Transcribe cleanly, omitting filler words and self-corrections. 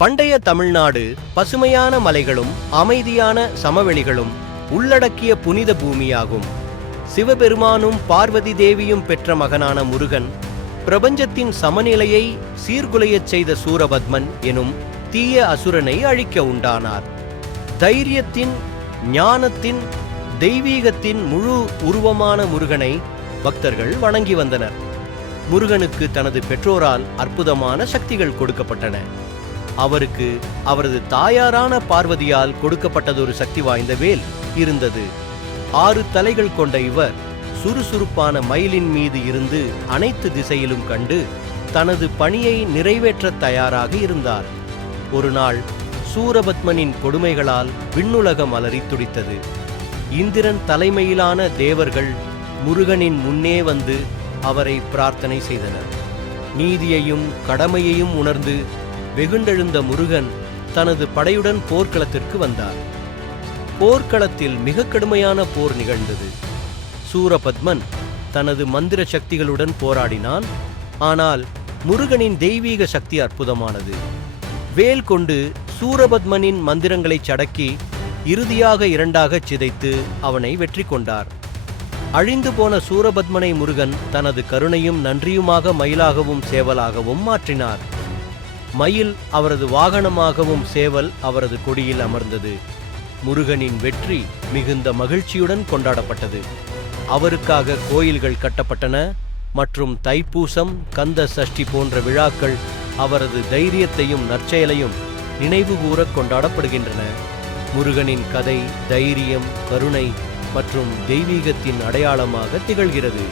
பண்டைய தமிழ்நாடு பசுமையான மலைகளும் அமைதியான சமவெளிகளும் உள்ளடக்கிய புனித பூமியாகும். சிவபெருமானும் பார்வதி தேவியும் பெற்ற மகனான முருகன் பிரபஞ்சத்தின் சமநிலையை சீர்குலையச் செய்த சூரபத்மன் எனும் தீய அசுரனை அழிக்க உண்டானார். தைரியத்தின், ஞானத்தின், தெய்வீகத்தின் முழு உருவமான முருகனை பக்தர்கள் வணங்கி வந்தனர். முருகனுக்கு தனது பெற்றோரால் அற்புதமான சக்திகள் கொடுக்கப்பட்டன. அவருக்கு அவரது தாயாரான பார்வதியால் கொடுக்கப்பட்டதொரு சக்தி வாய்ந்த வேல் இருந்தது. 6 தலைகள் கொண்ட இவர் சுறுசுறுப்பான மயிலின் மீது இருந்து அனைத்து திசையிலும் கண்டு தனது பணியை நிறைவேற்ற தயாராக இருந்தார். ஒரு நாள் சூரபத்மனின் கொடுமைகளால் விண்ணுலகம் அலறி துடித்தது. இந்திரன் தலைமையிலான தேவர்கள் முருகனின் முன்னே வந்து அவரை பிரார்த்தனை செய்தனர். நீதியையும் கடமையையும் உணர்ந்து வெகுண்டெழுந்த முருகன் தனது படையுடன் போர்க்களத்திற்கு வந்தார். போர்க்களத்தில் மிக கடுமையான போர் நிகழ்ந்தது. சூரபத்மன் தனது மந்திர சக்திகளுடன் போராடினான். ஆனால் முருகனின் தெய்வீக சக்தி அற்புதமானது. வேல் கொண்டு சூரபத்மனின் மந்திரங்களை சடக்கி இறுதியாக 2ஆக சிதைத்து அவனை வெற்றி கொண்டார். அழிந்து போன சூரபத்மனை முருகன் தனது கருணையும் நன்றியுமாக மயிலாகவும் சேவலாகவும் மாற்றினார். மயில் அவரது வாகனமாகவும் சேவல் அவரது கொடியில் அமர்ந்தது. முருகனின் வெற்றி மிகுந்த மகிழ்ச்சியுடன் கொண்டாடப்பட்டது. அவருக்காக கோயில்கள் கட்டப்பட்டன மற்றும் தைப்பூசம், கந்த சஷ்டி போன்ற விழாக்கள் அவரது தைரியத்தையும் நற்செயலையும் நினைவுகூர கொண்டாடப்படுகின்றன. முருகனின் கதை தைரியம், கருணை மற்றும் தெய்வீகத்தின் அடையாளமாக திகழ்கிறது.